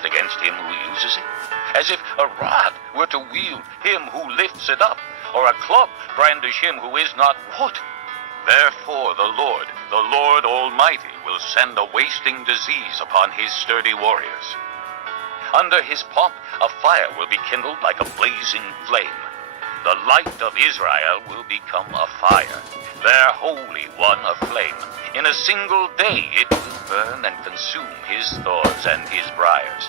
boast against him who uses it, as if a rod were to wield him who lifts it up, or a club brandish him who is not wood. Therefore the Lord Almighty, will send a wasting disease upon his sturdy warriors. Under his pomp a fire will be kindled like a blazing flame. The light of Israel will become a fire, their Holy One a flame. In a single day it will burn and consume his thorns and his briars.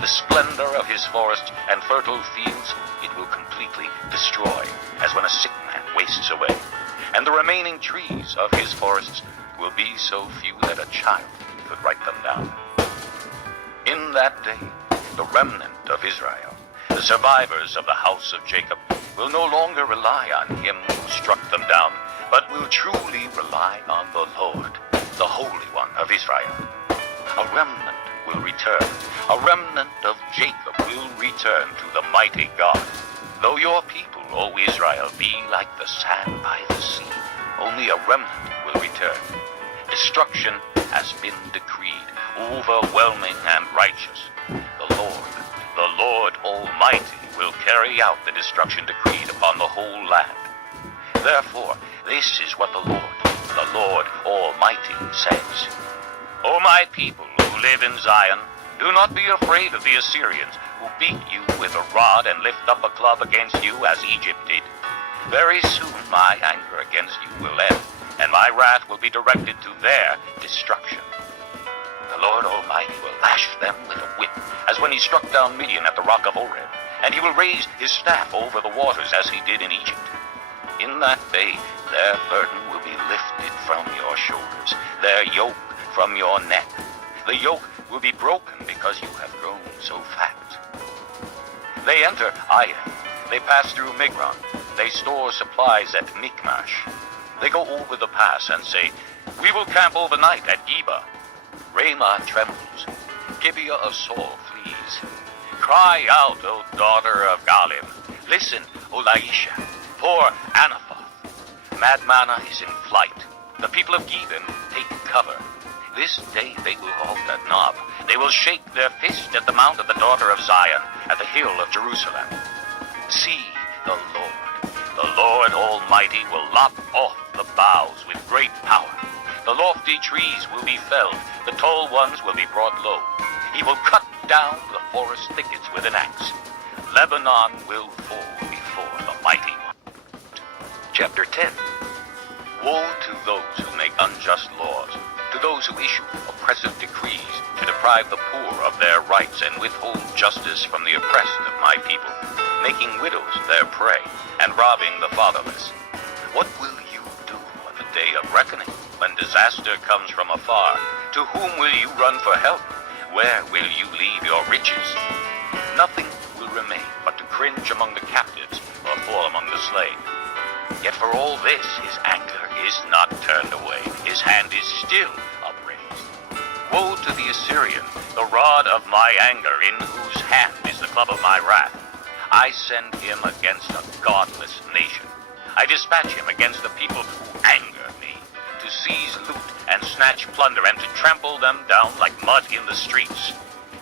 The splendor of his forests and fertile fields it will completely destroy, as when a sick man wastes away. And the remaining trees of his forests will be so few that a child could write them down. In that day, the remnant of Israel, the survivors of the house of Jacob, will no longer rely on him who struck them down, but will truly rely on the Lord, the Holy One of Israel. A remnant will return. A remnant of Jacob will return to the mighty God. Though your people, O Israel, be like the sand by the sea, only a remnant will return. Destruction has been decreed, overwhelming and righteous. The Lord Almighty, will carry out the destruction decreed upon the whole land. Therefore, this is what the Lord Almighty says. O my people who live in Zion, do not be afraid of the Assyrians, who beat you with a rod and lift up a club against you as Egypt did. Very soon my anger against you will end, and my wrath will be directed to their destruction. The Lord Almighty will lash them with a whip, as when he struck down Midian at the rock of Oreb, and he will raise his staff over the waters as he did in Egypt. In that day their burden will be lifted from your shoulders, their yoke from your neck. The yoke will be broken because you have grown so fat. They enter Ai, they pass through Migron, they store supplies at Michmash. They go over the pass and say, we will camp overnight at Geba. Ramah trembles, Gibeah of Saul flees. Cry out, O daughter of Galim. Listen, O Laisha. Poor Anathoth. Madmannah is in flight. The people of Gebim take cover. This day they will halt at Nob. They will shake their fist at the mount of the daughter of Zion, at the hill of Jerusalem. See, the Lord Almighty will lop off the boughs with great power. The lofty trees will be felled, the tall ones will be brought low. He will cut down the forest thickets with an axe. Lebanon will fall before the mighty one. Chapter 10. Woe to those who make unjust laws, to those who issue oppressive decrees to deprive the poor of their rights and withhold justice from the oppressed of my people, making widows their prey and robbing the fatherless. What will you do on the day of reckoning, when disaster comes from afar? To whom will you run for help? Where will you leave your riches? Nothing will remain but to cringe among the captives or fall among the slain. Yet for all this his anger is not turned away, his hand is still upraised. Woe to the Assyrian, the rod of my anger, in whose hand is the club of my wrath. I send him against a godless nation. I dispatch him against the people who anger me, to seize loot and snatch plunder and to trample them down like mud in the streets.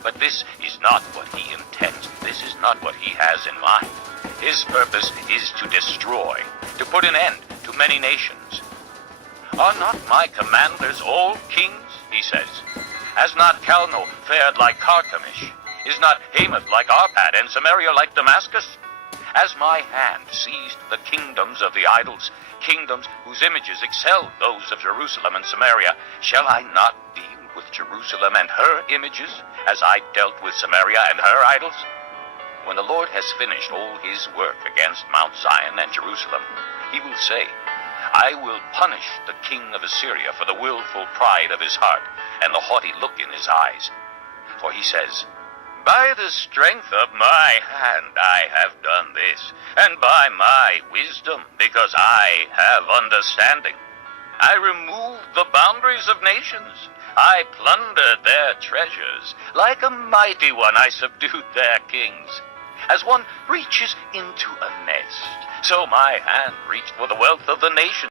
But this is not what he intends. This is not what he has in mind. His purpose is to destroy, to put an end to many nations. Are not my commanders all kings, he says? Has not Calno fared like Carchemish? Is not Hamath like Arpad, and Samaria like Damascus? Has my hand seized the kingdoms of the idols, kingdoms whose images excel those of Jerusalem and Samaria? Shall I not deal with Jerusalem and her images, as I dealt with Samaria and her idols? When the Lord has finished all his work against Mount Zion and Jerusalem, he will say, I will punish the king of Assyria for the willful pride of his heart and the haughty look in his eyes. For he says, by the strength of my hand I have done this, and by my wisdom, because I have understanding. I removed the boundaries of nations. I plundered their treasures. Like a mighty one I subdued their kings. As one reaches into a nest, so my hand reached for the wealth of the nations.